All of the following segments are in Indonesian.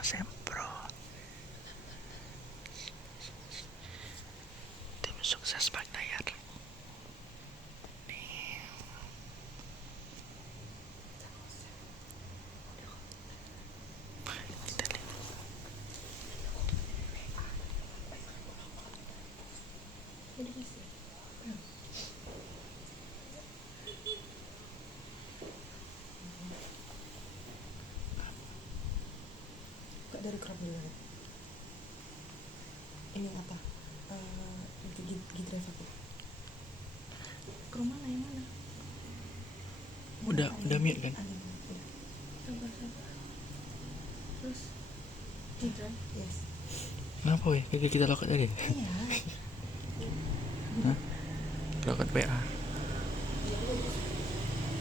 Sempro. Tim sukses Bagdayar. Dari crop dulu. Ini apa? Drive aku. Ke rumah lah, yang mana? Udah mute kan? Sabar. Terus drive? Yes. Kenapa weh? Kita lokat tadi? Iya. Hah? Lokat WA.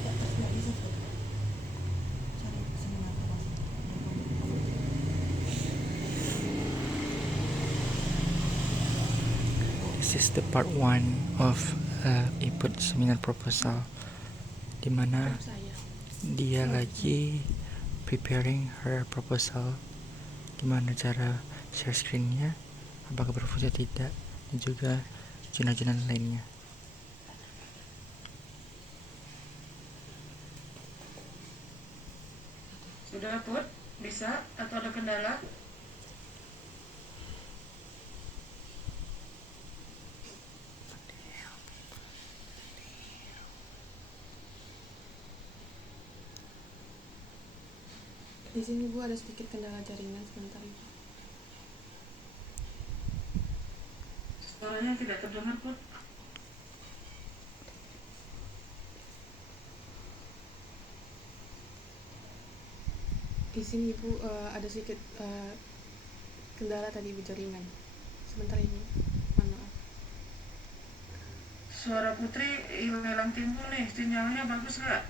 Nggak bisa tuh. Cari seminar proposal. This is the part 1 of input seminar proposal, dimana dia lagi preparing her proposal, gimana cara share screen-nya, apakah berfungsi tidak, dan juga zona-zona lainnya. Sudah Put? Bisa? Atau ada kendala? Di sini Bu ada sedikit kendala jaringan sebentar Ibu. Suaranya tidak terdengar Put. Di sini Ibu ada sedikit kendala tadi Ibu jaringan. Sebentar Ibu. Mohon maaf. Suara Putri hilang timbul nih. Sinyalnya bagus gak?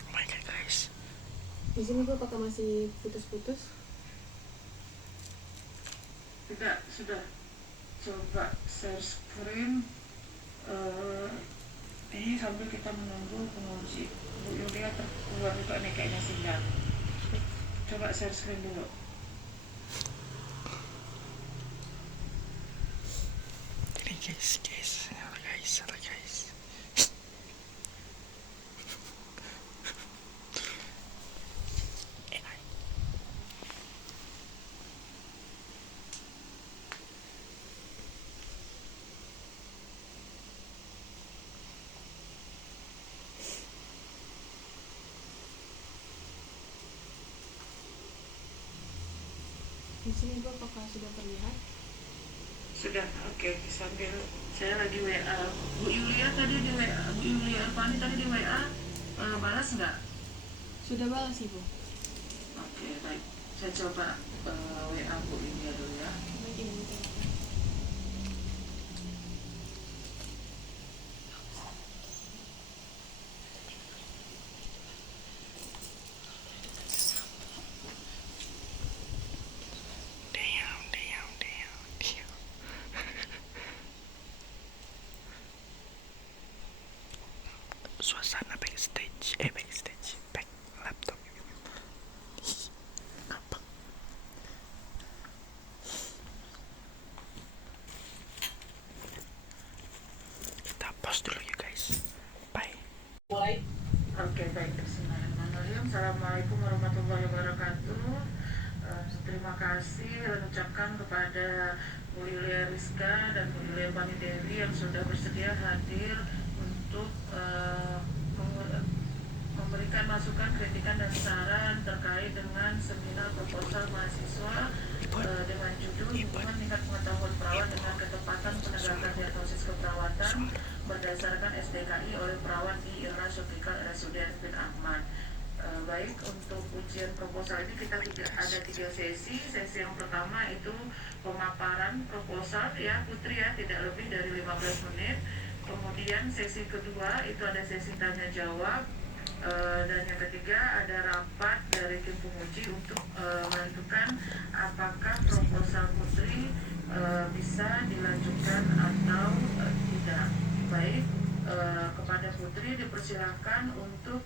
Oh my god guys. Di sini Bu apakah masih putus-putus? Tidak, sudah. Coba share screen. Sambil kita menunggu penguji. Bu Yulia terkeluar juga nih kayaknya sinyal. Coba share screen dulu. Ini guys. Di sini Bu apakah sudah terlihat? Sudah, oke. Sambil saya lagi WA Bu Yulia tadi di WA, Bu Yulia Arpani tadi di WA, balas nggak? Sudah balas Ibu. Oke, baik. Saya coba WA Bu Yulia dulu ya. Baik Ibu. Suasana backstage back laptop. Apa? Kita pause dulu ya guys. Bye. Oke, baik. Bismillahirrahmanirrahim. Assalamualaikum warahmatullahi wabarakatuh. Terima kasih dan ucapkan kepada Bu Yulia Rizka dan Bu Yulia Bani Dewi yang sudah bersedia hadir untuk memberikan masukan, kritikan dan saran terkait dengan seminar proposal mahasiswa dengan judul hubungan tingkat pengetahuan perawat dengan ketepatan penegakan diagnosis keperawatan berdasarkan SDKI oleh perawat di IRNA Surgical RSUD Bin Ahmad. Baik, untuk ujian proposal ini kita ada 3 sesi. Sesi yang pertama itu pemaparan proposal ya Putri ya, tidak lebih dari 15 menit. Kemudian sesi kedua itu ada sesi tanya jawab, dan yang ketiga ada rapat dari tim penguji untuk menentukan apakah proposal Putri bisa dilanjutkan atau tidak. Baik, kepada Putri dipersilakan untuk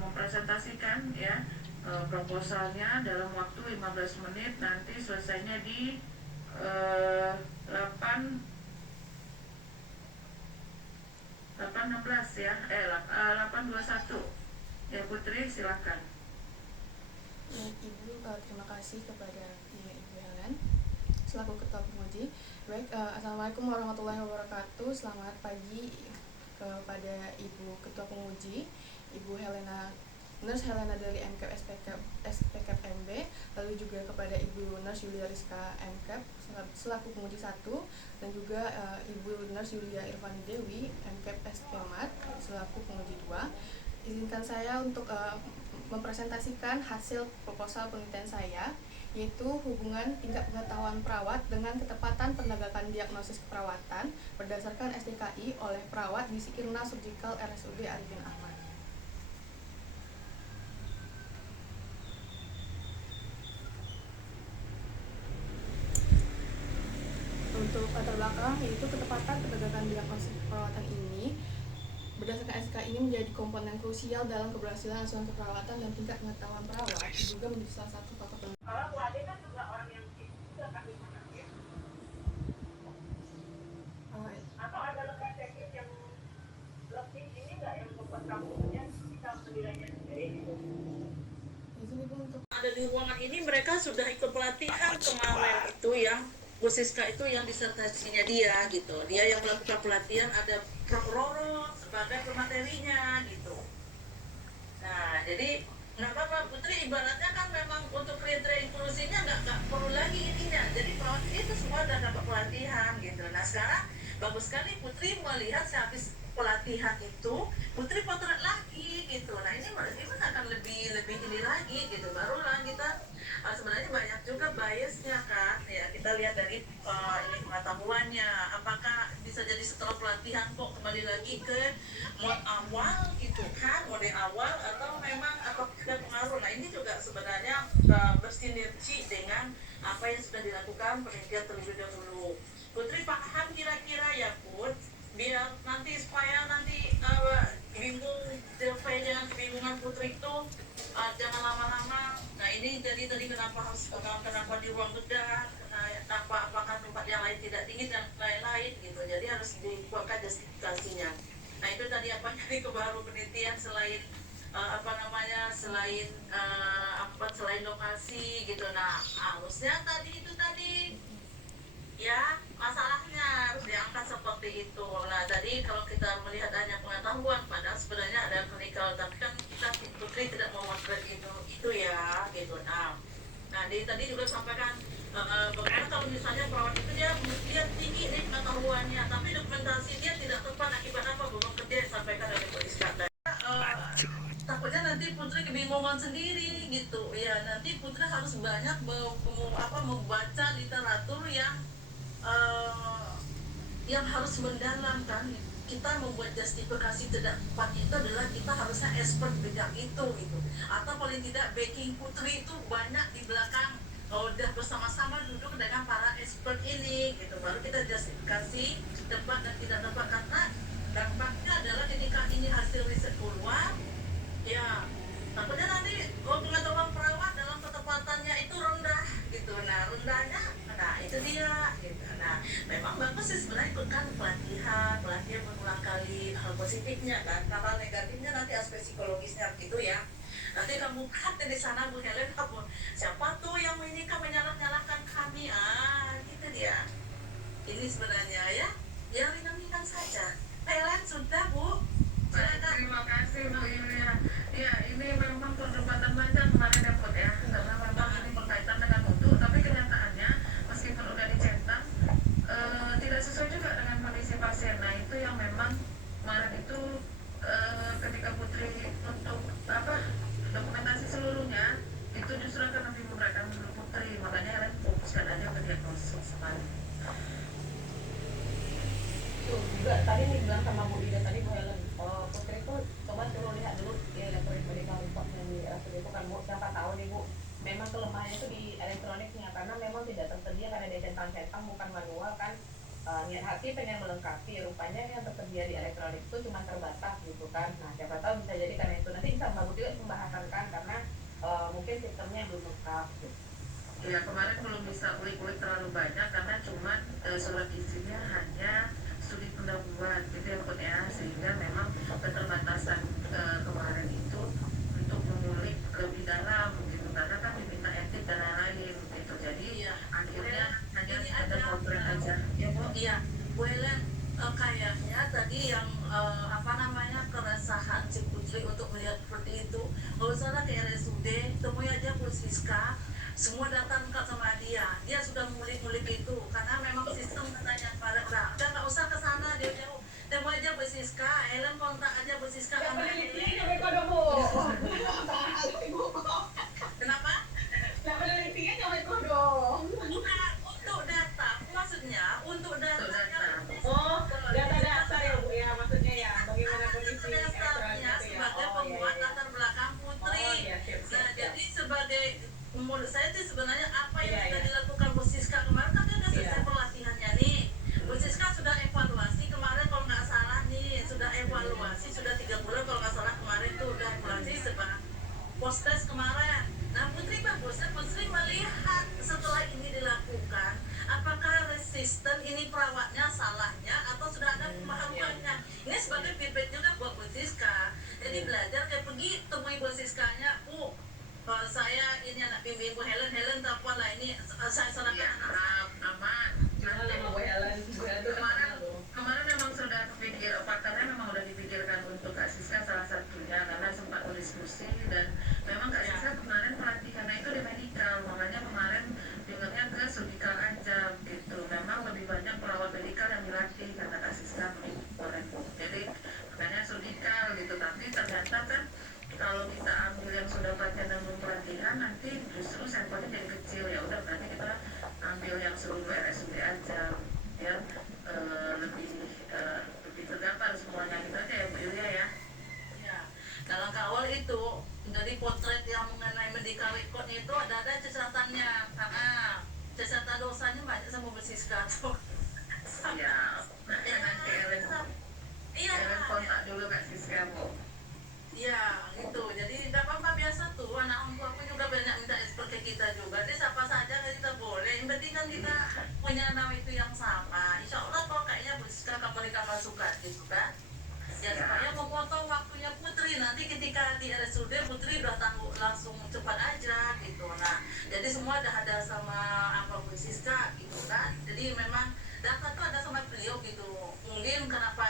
mempresentasikan ya proposalnya dalam waktu 15 menit, nanti selesainya di 8.16 ya, 8.21 ya. Putri silakan. Baik Ibu, terima kasih kepada Ibu Helen selaku Ketua Penguji. Baik, Assalamualaikum warahmatullahi wabarakatuh. Selamat pagi kepada Ibu Ketua Penguji, Ibu Nurse Helena dari MCAP SPCAP MB, lalu juga kepada Ibu Nurse Yulia Rizka MCAP selaku penguji 1, dan juga Ibu Nurse Yulia Irvani Dewi MCAP SPMAT selaku penguji 2. Izinkan saya untuk mempresentasikan hasil proposal penelitian saya, yaitu hubungan tingkat pengetahuan perawat dengan ketepatan penegakan diagnosis keperawatan berdasarkan SDKI oleh perawat di Irna Surgical RSUD Arifin Ahmad. Untuk latar belakang, yaitu ketepatan penegakan diagnosis keperawatan ini berdasarkan SDKI ini menjadi komponen krusial dalam keberhasilan asuhan keperawatan, dan tingkat pengetahuan perawat juga menjadi salah satu faktor penentu. Kalau Bu Ade kan juga orang yang juga kami mengerti. Atau ada lembaga teknis yang lebih ini nggak yang membuat kamu kemudian bisa menilainya sendiri gitu? Ada di ruangan ini mereka sudah ikut pelatihan kemarin itu yang Bu Siska itu yang disertasinya dia gitu. Dia yang melakukan pelatihan, ada Prof. Roro sebagai pematerinya gitu. Nah, jadi nggak apa-apa, Putri ibaratnya kan memang untuk kriteria inklusinya nggak perlu lagi ininya. Jadi perawat itu semua udah dapat pelatihan gitu. Nah sekarang bagus sekali Putri melihat sehabis pelatihan itu Putri potret lagi gitu. Nah ini akan lebih ini lagi gitu. Barulah kita sebenarnya banyak juga biasnya kan ya, kita lihat dari ini pengetahuannya, apakah bisa jadi setelah pelatihan kok kembali lagi ke mode awal gitu kan, mode awal, atau memang apa ada pengaruh. Nah ini juga sebenarnya bersinergi dengan apa yang sudah dilakukan penelitian terlebih dahulu. Putri paham kira-kira ya Put, biar nanti supaya nanti bingung, jangan kebingungan Putri itu jangan lama-lama. Nah ini jadi tadi kenapa di ruang bedah, apakah tempat yang lain tidak tinggi dan lain-lain gitu, jadi harus dibuatkan justifikasinya. Nah itu tadi apa jadi kebaru penelitian selain selain lokasi gitu. Nah harusnya tadi ya masalahnya harus diangkat seperti itu. Nah tadi kalau kita melihat hanya pengetahuan, padahal sebenarnya ada clinical, tapi kan kita Putri tidak memotret itu ya gitu. Nah tadi juga sampaikan bagaimana kalau misalnya perawat itu dia tinggi nih pengetahuannya, tapi dokumentasi dia tidak tepat, akibat apa? Belum kerja disampaikan oleh polis kata. Takutnya nanti Putri kebingungan sendiri gitu ya. Nanti Putri harus banyak membaca literatur yang harus mendalam kan. Kita membuat justifikasi tidak tepat itu adalah kita harusnya expert bidang itu gitu, atau paling tidak backing Putri itu banyak di belakang, udah bersama-sama duduk dengan para expert ini gitu, baru kita justifikasi tepat dan tidak tepat. Karena dampaknya adalah ketika ini hasil riset keluar ya, takutnya nanti pengetahuan perawat dalam ketepatannya itu rendah gitu. Nah rendahnya, nah itu dia gitu. Nah memang bagus sih sebenarnya ikutkan pelatihan berulang kali, hal positifnya kan. Hal negatifnya nanti aspek psikologisnya gitu ya. Nanti kamu kata di sana Bu Helen, kamu siapa tuh yang ini kan menyalahkan kami, gitu dia. Ini sebenarnya ya ringan-ringan saja. Helen sudah Bu. Terima kasih Bu Yulia. Ya ini memang perdebatan panjang kemarin ya Put ya, karena memang ini berkaitan dengan mutu, tapi kenyataannya meskipun udah dicetak tidak sesuai juga dengan kondisi pasien. Nah itu yang memang kemarin itu ketika Putri untuk dokumentasi seluruhnya itu justru akan lebih memberatkan menurut Putri, makanya Helen fokuskan aja ke diagnosis sekali. Tuh juga tadi dibilang sama Bu Ida tadi Bu Helen, Putri itu coba suruh lihat dulu Bu, siapa tahu nih Bu, memang kelemahannya itu di elektroniknya karena memang tidak tersedia karena dia centang-centang bukan manual kan. Niat hati pengen melengkapi, rupanya yang tersedia di elektronik itu cuma terbatas gitu kan. Nah siapa tahu bisa jadi karena itu nanti bisa bagus juga pembahasan kan karena mungkin sistemnya belum lengkap gitu. Ya kemarin belum bisa ulik-ulik terlalu banyak karena cuma surat izinnya hanya studi pendahuluan gitu ya Bun ya, sehingga memang keterbatasan kemarin itu untuk mengulik lebih dalam gitu karena kan diminta etik dan lain-lain gitu, jadi akhirnya hanya sekedar potret aja. Ya Bu, iya Bu Helen, kayaknya tadi yang apa namanya keresahan si Putri untuk melihat seperti itu, nggak usah lah ke RSUD, temui aja Bu Siska, semua datang ke sama dia sudah ngulik-ngulik itu karena memang sistem katanya pada udah nggak usah ke sana dia jauh, temui aja Bu Siska, Helen kontak aja Bu Siska. Kenapa? Bukan untuk data, maksudnya untuk data. Oh, data dasar ya Bu ya, maksudnya ya bagaimana kondisi Dasarnya elektronik itu ya. sebagai Oh, pembuat iya, iya. latar belakang Putri. Oh, iya, siap, siap, Nah, siap. jadi sebagai menurut saya sih sebenarnya apa yang Iya, sudah iya. dilakukan Bu Siska kemarin kan dia sudah selesai Iya. pelatihannya nih. Bu Siska sudah evaluasi kemarin kalau nggak salah nih, sudah evaluasi sudah 3 bulan kalau nggak salah kemarin tuh udah evaluasi sebab post test kemarin. Nah Putri bagusnya Putri melihat setelah ini dilakukan apakah resisten ini perawatnya salahnya atau sudah ada pembaharuannya. Ini sebagai feedback juga buat Bu Siska. Jadi belajar kayak pergi temui Bu Siskanya, Bu, saya ini anak bimbing Bu Helen telepon lah ini saya Ya, salahkan. aman. Jangan sama Bu Helen. Bu Helen tuh Kemarin memang sudah kepikir, pakarnya memang udah dipikirkan untuk Kak Siska salah satunya karena sempat berdiskusi dan memang Kak Siska kemarin pelatihannya itu di medikal, makanya kemarin dengarnya ke Sudikal aja gitu. Memang lebih banyak perawat medikal yang dilatih karena Kak Siska kemarin, jadi makanya Sudikal gitu. Tapi ternyata kan kalau kita ambil yang sudah pelatihan dan belum pelatihan nanti justru sampelnya jadi kecil, ya udah berarti kita ambil yang seluruh RSUD aja ya, lebih tergambar semuanya gitu aja ya Bu Yulia ya. Ya, dalam awal itu dari potret yang mengenai medical record itu ada catatannya, karena catatan dosanya banyak sama Bu Siska tuh. Ya, nanti Ellen Iya, kontak dulu Kak Siska Bu. iya gitu. Jadi tidak apa-apa, biasa tuh anak orang tua aku juga banyak minta expert ke kita juga. Jadi siapa saja kita boleh. Yang penting kan kita punya nama itu yang sama. Insya Allah kalau kayaknya Bu Siska akan mereka masukkan gitu kan. Ya supaya memotong waktunya Putri, nanti ketika di RSUD Putri udah tangguh langsung cepat aja gitu. Nah jadi semua udah ada sama apa Bu Siska gitu kan. Jadi memang data tuh ada sama beliau gitu. Mungkin kenapa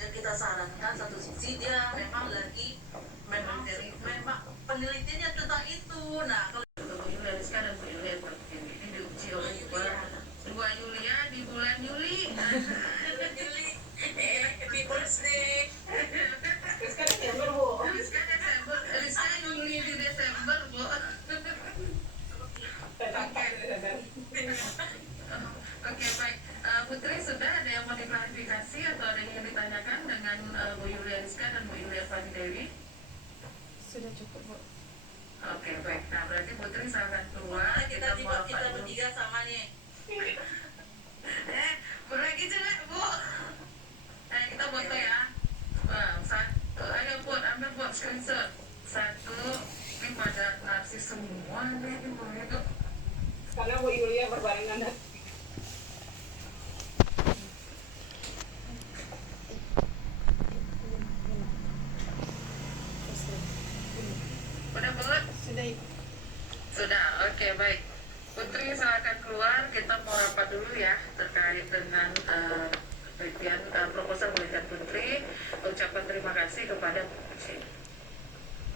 kita sarankan satu sisi dia memang lagi memang penelitiannya tentang itu. Nah kalau Untuk Bu Yulia Rizka dan Bu Yulia ini diuji oleh Bu Yulia di bulan Juli. Juli, happy birthday. Rizka Desember Bu. Rizka Desember, Rizka Juli di Desember Bu. Oke, baik. Putri, sudah ada yang mau diklarifikasi atau ada yang ingin ditanyakan dengan Bu Yulia Rizka dan Bu Yulia Fani Dewi? Sudah cukup Bu. Oke, baik. Nah, berarti Putri silakan keluar. Nah, kita rapat dulu. bertiga sama nih. Berbagi juga, Bu. Kita foto ya. Satu, ayo Bu, ambil Bu, screenshot. Satu, ini pada narsis semua nih, Bu itu. Karena Bu Yulia berbarengan. Udah, Bu? Sudah Ibu. Sudah, oke, baik. Putri silakan keluar, kita mau rapat dulu ya terkait dengan penelitian proposal penelitian Putri. Ucapan terima kasih kepada Putri.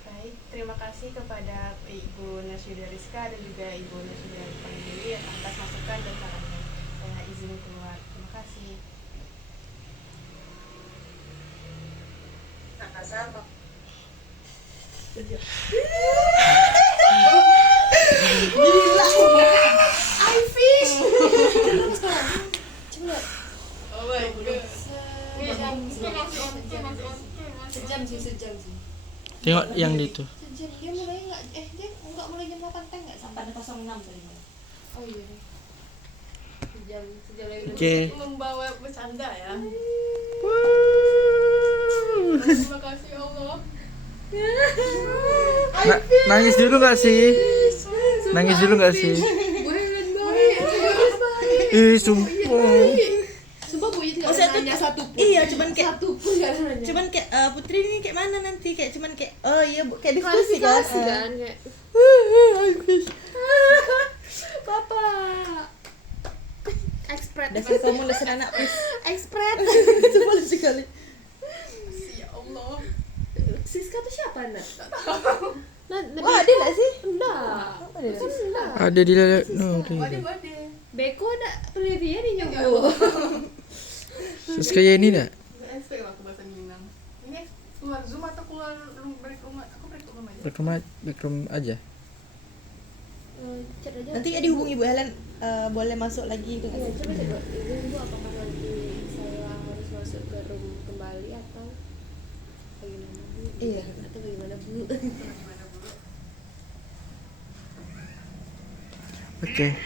Baik, terima kasih kepada Ibu Nasyuda Rizka dan juga Ibu Nasyuda Fani Dewi atas masukan dan sarannya. Saya izin keluar. Terima kasih. Nah, sama. Tengok yang di itu. Sejam dia mulai nggak dia mulai jam 8 teng nggak sampai 06 tadi malam. Oh iya nih. Sejam lagi. Oke. Membawa bercanda ya. Wuh. Terima kasih ya Allah. Nangis dulu gak sih? Nangis dulu gak sih? Builan baik. Ih, sumpah. Sumpah Bu tidak Maksudnya tuh nanya satu pun. iya, cuman kayak satu pun gak nanya. cuman kayak Putri ini kayak mana nanti, kayak cuman kayak oh iya Bu, kayak diskusi kan. klarifikasi kan kayak Bapak Expert. Dasar kamu dasar anak please. Expert. Itu boleh sekali. Ya Allah. Siska tuh siapa, Nak? Wah, ada enggak sih? Enggak. Enggak. Ada di dalam. No, Bade. Beko ada penelitian nih nyamuk. Terus kayak ini enggak? Expert lah aku bahasa Minang. Ini keluar Zoom atau keluar break rumah? Aku break rumah aja. Backroom aja. Chat aja. Nanti ya dihubungi Bu Helen, boleh masuk lagi ke Iya, coba cek Ibu apakah nanti saya harus masuk ke room kembali atau bagaimana Bu? Iya. Atau bagaimana Bu? Oke.